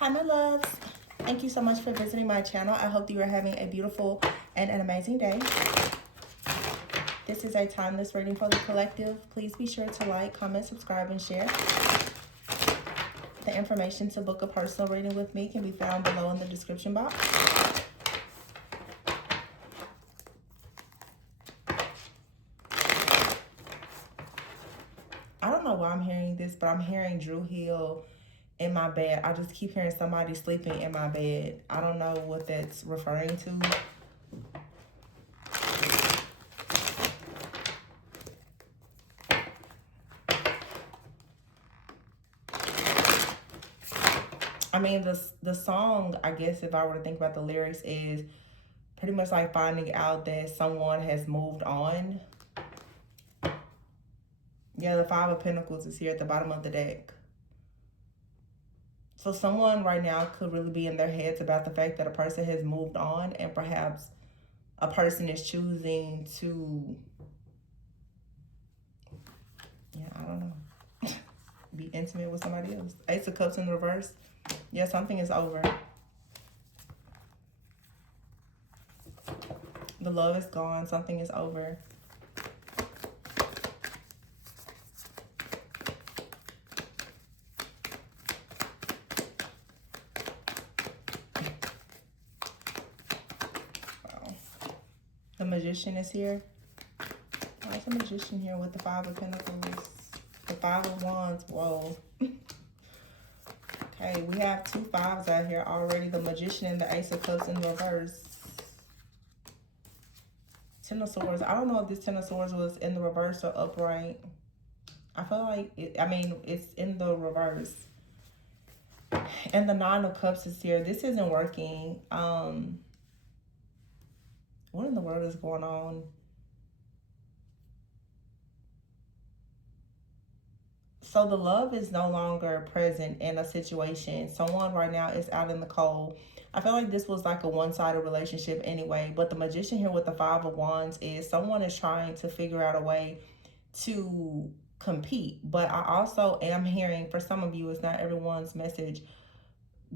Hi, my loves. Thank you so much for visiting my channel. I hope that you are having a beautiful and an amazing day. This is a timeless reading for the collective. Please be sure to like, comment, subscribe, and share. The information to book a personal reading with me can be found below in the description box. I don't know why I'm hearing this, but I'm hearing Drew Hill in my bed. I just keep hearing somebody sleeping in my bed. I don't know what that's referring to. I mean, the song, I guess if I were to think about the lyrics, is pretty much like finding out that someone has moved on. Yeah, the Five of Pentacles is here at the bottom of the deck. So someone right now could really be in their heads about the fact that a person has moved on, and perhaps a person is choosing to, yeah, I don't know, be intimate with somebody else. Ace of Cups in reverse. Yeah, something is over. The love is gone. Something is over. The Magician is here. Why is the Magician here with the Five of Pentacles? The Five of Wands. Whoa. Okay, we have two fives out here already. The Magician and the Ace of Cups in reverse. Ten of Swords. I don't know if this Ten of Swords was in the reverse or upright. I feel like, it's in the reverse. And the Nine of Cups is here. This isn't working. What in the world is going on? So the love is no longer present in a situation. Someone right now is out in the cold. I feel like this was like a one-sided relationship anyway. But the Magician here with the Five of Wands is someone is trying to figure out a way to compete. But I also am hearing, for some of you, it's not everyone's message,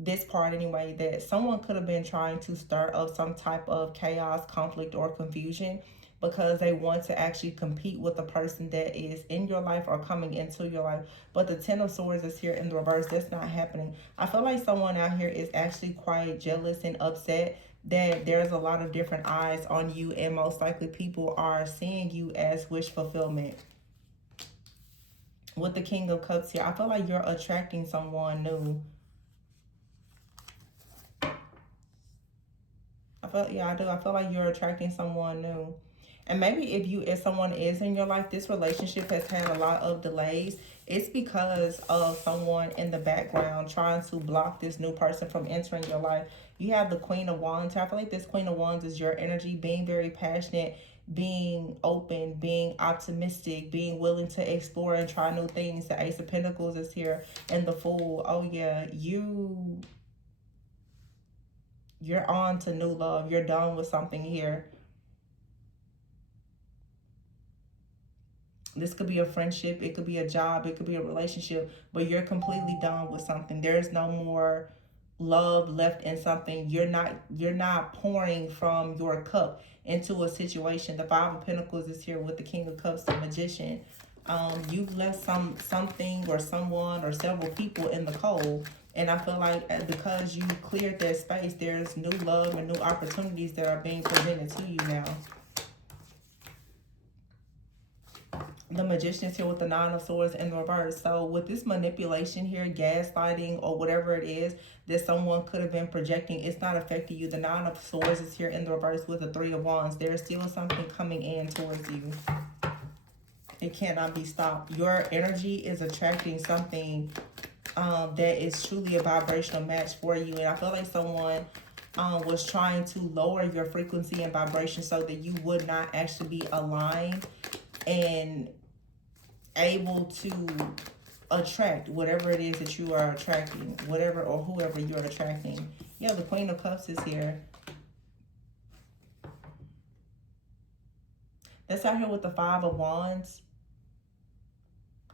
this part anyway, that someone could have been trying to stir up some type of chaos, conflict, or confusion because they want to actually compete with the person that is in your life or coming into your life. But the Ten of Swords is here in the reverse. That's not happening. I feel like someone out here is actually quite jealous and upset that there's a lot of different eyes on you, and most likely people are seeing you as wish fulfillment. With the King of Cups here, I feel like you're attracting someone new. I do. I feel like you're attracting someone new. And maybe if someone is in your life, this relationship has had a lot of delays. It's because of someone in the background trying to block this new person from entering your life. You have the Queen of Wands. I feel like this Queen of Wands is your energy, being very passionate, being open, being optimistic, being willing to explore and try new things. The Ace of Pentacles is here, and the Fool. Oh yeah, you're on to new love. You're done with something here. This could be a friendship. It could be a job. It could be a relationship. But you're completely done with something. There's no more love left in something. You're not pouring from your cup into a situation. The Five of Pentacles is here with the King of Cups, the Magician. You've left something or someone or several people in the cold. And I feel like because you cleared that space, there's new love and new opportunities that are being presented to you now. The Magician is here with the Nine of Swords in reverse. So with this manipulation here, gaslighting or whatever it is that someone could have been projecting, it's not affecting you. The Nine of Swords is here in the reverse with the Three of Wands. There's still something coming in towards you. It cannot be stopped. Your energy is attracting something that is truly a vibrational match for you. And I feel like someone was trying to lower your frequency and vibration so that you would not actually be aligned and able to attract whatever it is that you are attracting, whatever or whoever you're attracting. Yeah, the Queen of Cups is here. That's out here with the Five of Wands.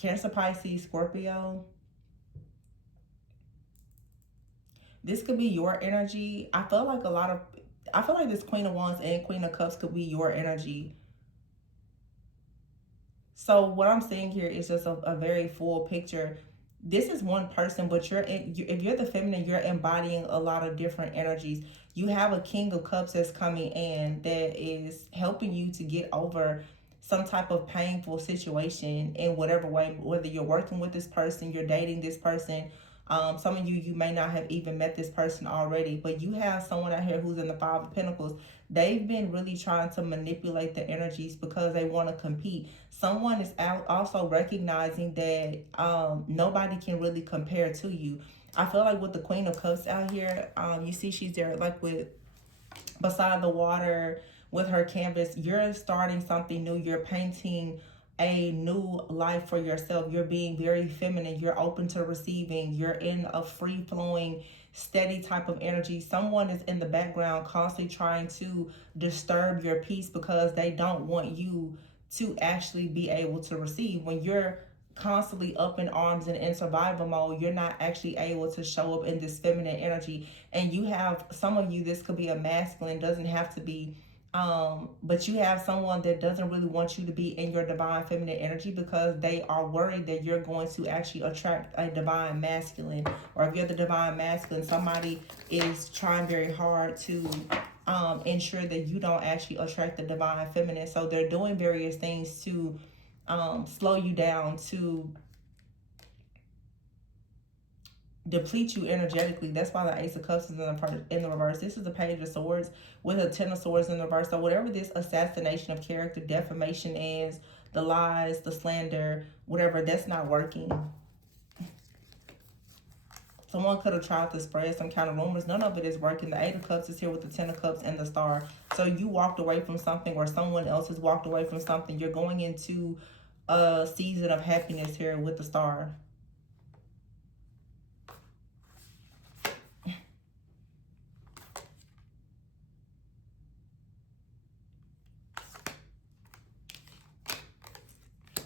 Cancer, Pisces, Scorpio. This could be your energy. I feel like this Queen of Wands and Queen of Cups could be your energy. So what I'm seeing here is just a very full picture. This is one person, but if you're the feminine, you're embodying a lot of different energies. You have a King of Cups that's coming in that is helping you to get over some type of painful situation in whatever way, whether you're working with this person, you're dating this person. Some of you may not have even met this person already, but you have someone out here who's in the Five of Pentacles. They've been really trying to manipulate the energies because they want to compete. Someone is out also recognizing that nobody can really compare to you. I feel like with the Queen of Cups out here, you see she's there like with beside the water with her canvas. You're starting something new. You're painting a new life for yourself. You're being very feminine. You're open to receiving. You're in a free flowing, steady type of energy. Someone is in the background constantly trying to disturb your peace because they don't want you to actually be able to receive. When you're constantly up in arms and in survival mode, you're not actually able to show up in this feminine energy. And you have, some of you, this could be a masculine, doesn't have to be, but you have someone that doesn't really want you to be in your divine feminine energy because they are worried that you're going to actually attract a divine masculine. Or if you're the divine masculine, somebody is trying very hard to ensure that you don't actually attract the divine feminine. So they're doing various things to slow you down, to deplete you energetically. That's why the Ace of Cups is in the reverse. This is the Page of Swords with a Ten of Swords in the reverse. So whatever this assassination of character, defamation is, the lies, the slander, whatever, that's not working. Someone could have tried to spread some kind of rumors. None of it is working. The Eight of Cups is here with the Ten of Cups and the Star. So you walked away from something, or someone else has walked away from something. You're going into a season of happiness here with the Star.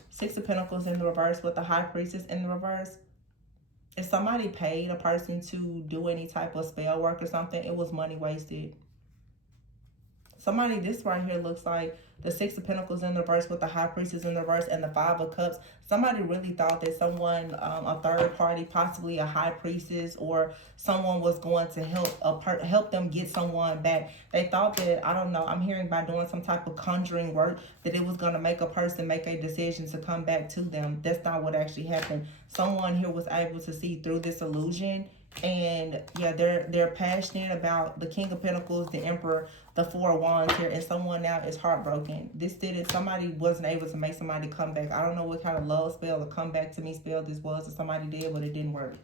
Six of Pentacles in the reverse with the High Priestess in the reverse. If somebody paid a person to do any type of spell work or something, it was money wasted. Somebody, this right here looks like the Six of Pentacles in the reverse with the High Priestess in the reverse and the Five of Cups. Somebody really thought that someone, a third party, possibly a High Priestess or someone, was going to help them get someone back. They thought that, I don't know, I'm hearing by doing some type of conjuring work that it was going to make a person make a decision to come back to them. That's not what actually happened. Someone here was able to see through this illusion. And yeah, they're passionate about the King of Pentacles, the Emperor, the Four of Wands here, and someone now is heartbroken. Somebody wasn't able to make somebody come back. I don't know what kind of love spell or come back to me spell this was that somebody did, but it didn't work.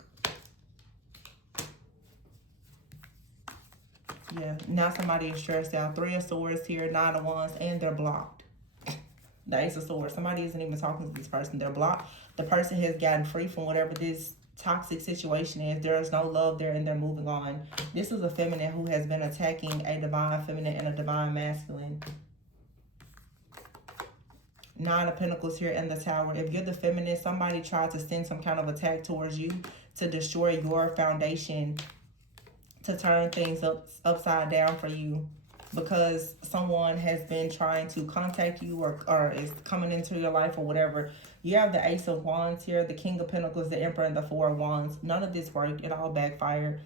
Yeah, now somebody is stressed out. Three of Swords here, Nine of Wands, and they're blocked. The Ace of Swords. Somebody isn't even talking to this person. They're blocked. The person has gotten free from whatever this toxic situation is. There is no love there and they're moving on. This is a feminine who has been attacking a divine feminine and a divine masculine. Nine of Pentacles here in the Tower. If you're the feminine, somebody tried to send some kind of attack towards you to destroy your foundation, to turn things upside down for you, because someone has been trying to contact you or is coming into your life or whatever. You have the Ace of Wands here, the King of Pentacles, the Emperor, and the Four of Wands. None of this worked. It all backfired.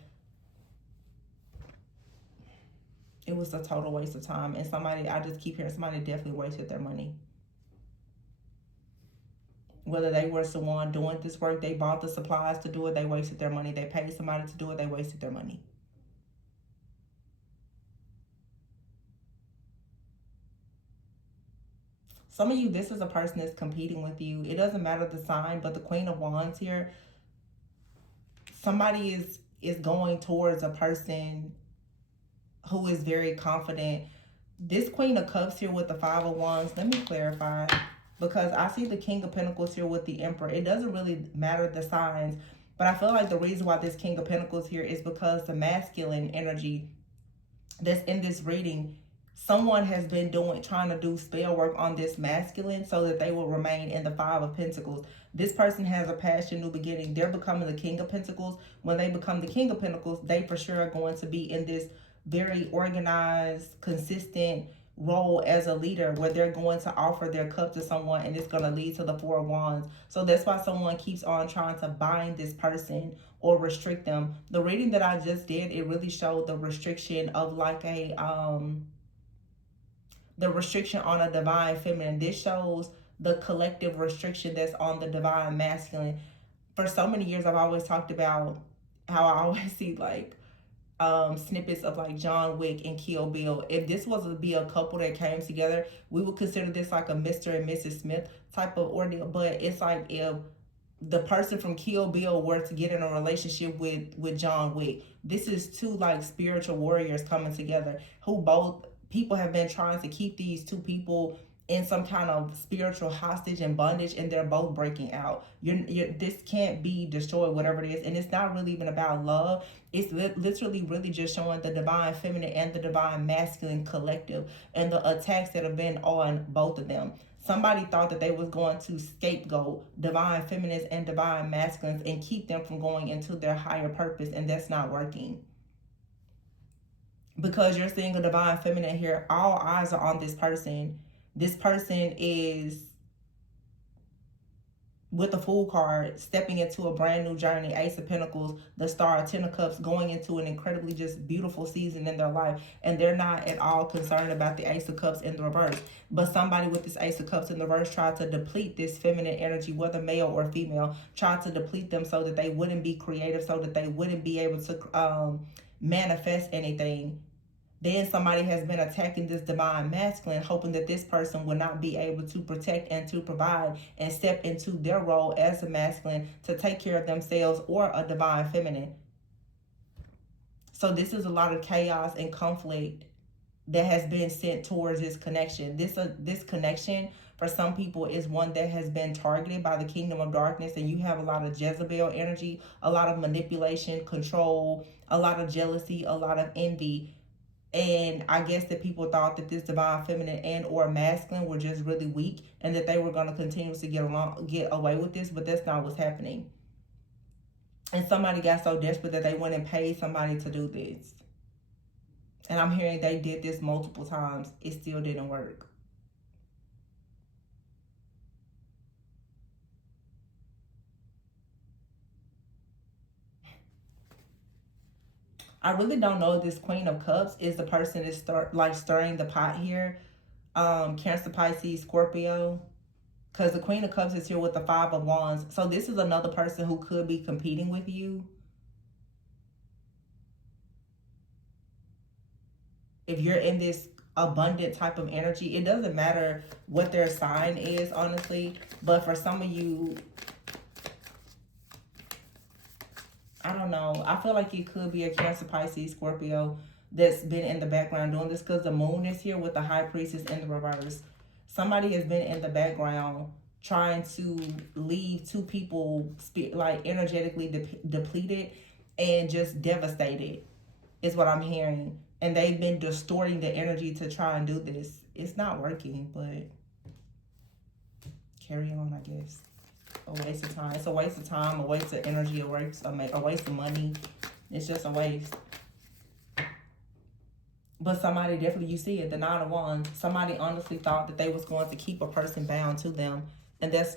It was a total waste of time. And somebody, I just keep hearing, somebody definitely wasted their money. Whether they were someone doing this work, they bought the supplies to do it, they wasted their money. They paid somebody to do it, they wasted their money. Some of you, this is a person that's competing with you. It doesn't matter the sign, but the Queen of Wands here, somebody is going towards a person who is very confident. This Queen of Cups here with the Five of Wands, let me clarify, because I see the King of Pentacles here with the Emperor. It doesn't really matter the signs, but I feel like the reason why this King of Pentacles here is because the masculine energy that's in this reading, someone has been trying to do spell work on this masculine so that they will remain in the Five of Pentacles. This person has a passion, new beginning. They're becoming the King of Pentacles. When they become the King of Pentacles, they for sure are going to be in this very organized, consistent role as a leader, where they're going to offer their cup to someone, and it's going to lead to the Four of Wands. So that's why someone keeps on trying to bind this person or restrict them. The reading that I just did, it really showed the restriction of like a the restriction on a divine feminine. This shows the collective restriction that's on the divine masculine. For so many years, I've always talked about how I always see like snippets of like John Wick and Kill Bill. If this was to be a couple that came together, we would consider this like a Mr. and Mrs. Smith type of ordeal. But it's like if the person from Kill Bill were to get in a relationship with John Wick. This is two like spiritual warriors coming together, who both people have been trying to keep these two people in some kind of spiritual hostage and bondage, and they're both breaking out. This can't be destroyed, whatever it is. And it's not really even about love. It's literally really just showing the divine feminine and the divine masculine collective, and the attacks that have been on both of them. Somebody thought that they was going to scapegoat divine feminines and divine masculines and keep them from going into their higher purpose, and that's not working. Because you're seeing a divine feminine here, all eyes are on this person. This person is, with the Fool card, stepping into a brand new journey. Ace of Pentacles, the Star, Ten of Cups, going into an incredibly just beautiful season in their life. And they're not at all concerned about the Ace of Cups in the reverse. But somebody with this Ace of Cups in the reverse tried to deplete this feminine energy, whether male or female, tried to deplete them so that they wouldn't be creative, so that they wouldn't be able to manifest anything. Then somebody has been attacking this divine masculine, hoping that this person will not be able to protect and to provide and step into their role as a masculine to take care of themselves or a divine feminine. So this is a lot of chaos and conflict that has been sent towards this connection. This connection for some people is one that has been targeted by the kingdom of darkness, and you have a lot of Jezebel energy, a lot of manipulation, control, a lot of jealousy, a lot of envy. And I guess that people thought that this divine feminine and or masculine were just really weak, and that they were going to continuously get away with this, but that's not what's happening. And somebody got so desperate that they went and paid somebody to do this. And I'm hearing they did this multiple times. It still didn't work. I really don't know if this Queen of Cups is the person that's stirring the pot here. Cancer, Pisces, Scorpio. Because the Queen of Cups is here with the Five of Wands. So this is another person who could be competing with you. If you're in this abundant type of energy, it doesn't matter what their sign is, honestly. But for some of you, I don't know. I feel like it could be a Cancer, Pisces, Scorpio that's been in the background doing this, because the moon is here with the High Priestess in the reverse. Somebody has been in the background trying to leave two people like energetically depleted and just devastated is what I'm hearing. And they've been distorting the energy to try and do this. It's not working, but carry on, I guess. A waste of time. It's a waste of time, a waste of energy, a waste of money. It's just a waste. But somebody definitely, you see it, the Nine of Wands. Somebody honestly thought that they was going to keep a person bound to them, and that's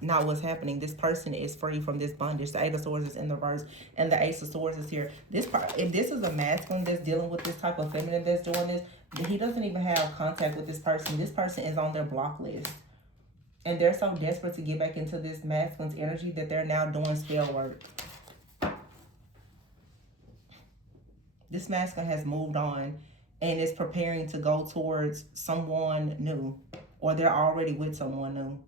not what's happening. This person is free from this bondage. The Eight of Swords is in the reverse, and the Ace of Swords is here. This part, if this is a masculine that's dealing with this type of feminine that's doing this, he doesn't even have contact with this person. This person is on their block list. And they're so desperate to get back into this masculine's energy that they're now doing spell work. This masculine has moved on and is preparing to go towards someone new. Or they're already with someone new.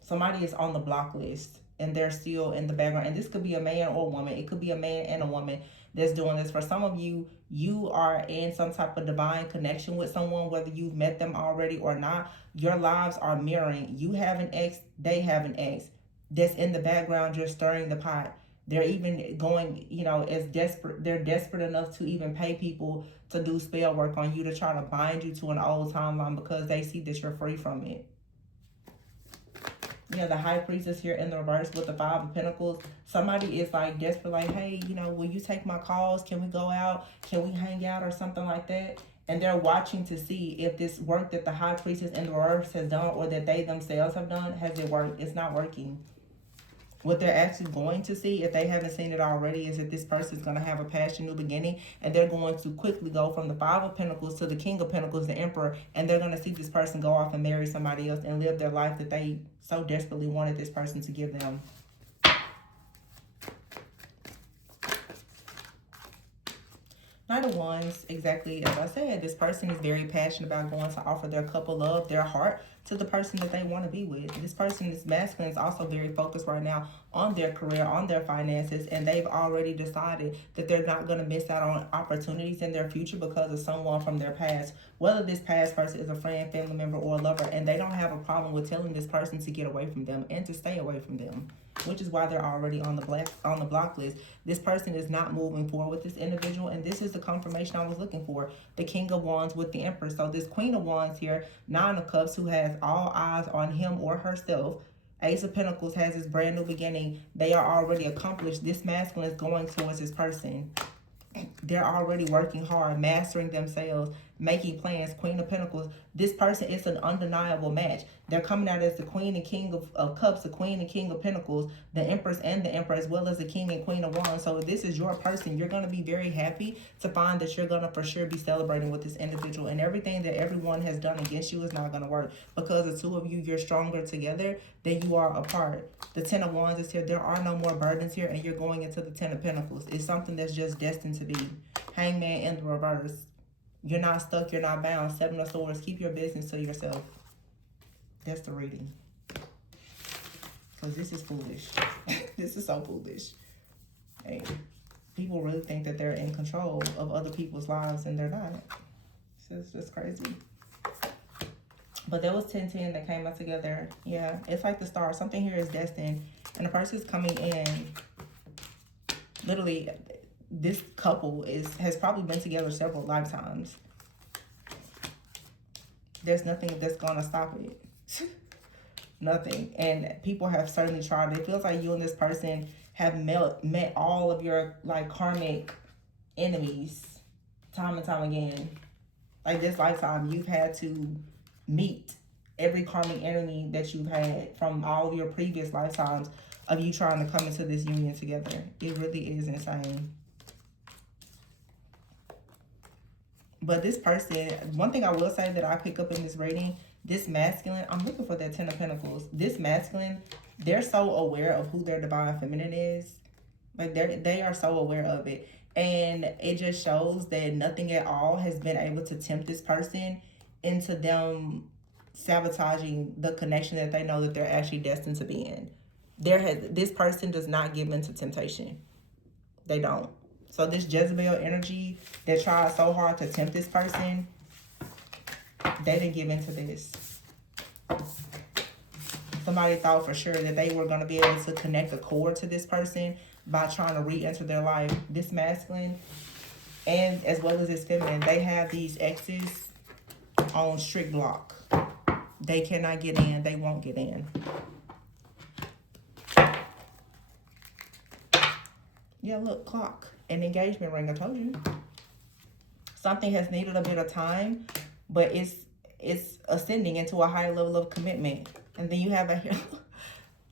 Somebody is on the block list and they're still in the background. And this could be a man or a woman. It could be a man and a woman that's doing this. For some of you, you are in some type of divine connection with someone, whether you've met them already or not. Your lives are mirroring. You have an ex, they have an ex that's in the background just stirring the pot. They're even going, you know, as desperate. They're desperate enough to even pay people to do spell work on you to try to bind you to an old timeline because they see that you're free from it. Yeah, the High Priestess here in the reverse with the Five of Pentacles. Somebody is like desperate, like, hey, you know, will you take my calls? Can we go out? Can we hang out or something like that? And they're watching to see if this work that the High Priestess in the reverse has done or that they themselves have done, has it worked? It's not working. What they're actually going to see, if they haven't seen it already, is that this person is going to have a passion new beginning, and they're going to quickly go from the Five of Pentacles to the King of Pentacles, the Emperor, and they're going to see this person go off and marry somebody else and live their life that they so desperately wanted this person to give them. Knight of Wands, exactly as I said, this person is very passionate about going to offer their couple love, their heart, to the person that they want to be with. This person, this masculine, is also very focused right now on their career, on their finances, and they've already decided that they're not going to miss out on opportunities in their future because of someone from their past, whether this past person is a friend, family member, or a lover, and they don't have a problem with telling this person to get away from them and to stay away from them, which is why they're already on the block list. This person is not moving forward with this individual, and this is the confirmation I was looking for. The King of Wands with the Empress. So this Queen of Wands here, Nine of Cups, who has all eyes on him or herself. Ace of Pentacles has his brand new beginning. They are already accomplished. This masculine is going towards this person. They're already working hard, mastering themselves, making plans. Queen of Pentacles. This person is an undeniable match. They're coming out as the Queen and King of Cups, the Queen and King of Pentacles, the Empress and the Emperor, as well as the King and Queen of Wands. So if this is your person, you're going to be very happy to find that you're going to for sure be celebrating with this individual. And everything that everyone has done against you is not going to work. Because the two of you, you're stronger together than you are apart. The Ten of Wands is here. There are no more burdens here, and you're going into the Ten of Pentacles. It's something that's just destined to be. Hangman in the reverse. You're not stuck. You're not bound. Seven of Swords. Keep your business to yourself. That's the reading. Because this is foolish. This is so foolish. Hey, people really think that they're in control of other people's lives, and they're not. It's just crazy. But there was 10-10 that came out together. Yeah, it's like the star. Something here is destined. And the person's coming in. Literally, this couple has probably been together several lifetimes. There's nothing that's going to stop it. Nothing. And people have certainly tried. It feels like you and this person have met all of your like karmic enemies time and time again. Like this lifetime, you've had to meet every karmic enemy that you've had from all of your previous lifetimes of you trying to come into this union together. It really is insane. But this person, one thing I will say that I pick up in this reading, this masculine, I'm looking for that Ten of Pentacles. This masculine, they're so aware of who their divine feminine is. Like they are so aware of it. And it just shows that nothing at all has been able to tempt this person into them sabotaging the connection that they know that they're actually destined to be in. This person does not give in to temptation. They don't. So this Jezebel energy that tried so hard to tempt this person, they didn't give into this. Somebody thought for sure that they were going to be able to connect a cord to this person by trying to re-enter their life. This masculine, and as well as this feminine, they have these exes on strict block. They cannot get in. They won't get in. Yeah, look, clock. An engagement ring, I told you. Something has needed a bit of time, but it's ascending into a higher level of commitment. And then you have a here.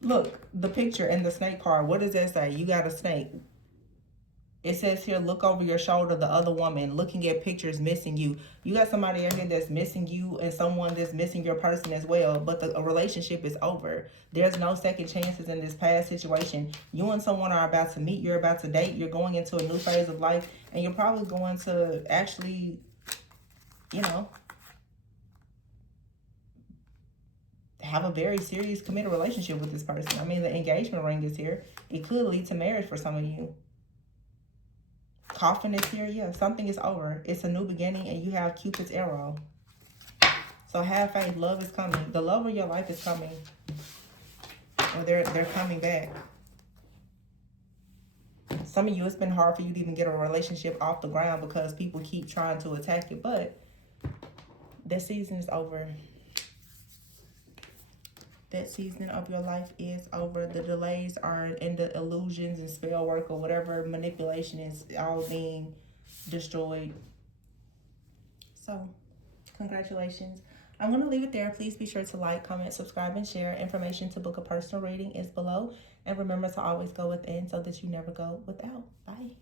Look, the picture in the snake card. What does that say? You got a snake. It says here, look over your shoulder, the other woman, looking at pictures, missing you. You got somebody out here that's missing you and someone that's missing your person as well, but the relationship is over. There's no second chances in this past situation. You and someone are about to meet, you're about to date, you're going into a new phase of life, and you're probably going to actually, you know, have a very serious committed relationship with this person. I mean, the engagement ring is here. It could lead to marriage for some of you. Coffin is here. Yeah, something is over. It's a new beginning, and you have Cupid's arrow. So have faith. Love is coming. The love of your life is coming. Or they're coming back. Some of you, it's been hard for you to even get a relationship off the ground because people keep trying to attack it. But this season is over. that season of your life is over. The delays are, and the illusions and spell work or whatever manipulation is all being destroyed. So, congratulations. I'm going to leave it there. Please be sure to like, comment, subscribe, and share. Information to book a personal reading is below. And remember to always go within so that you never go without. Bye.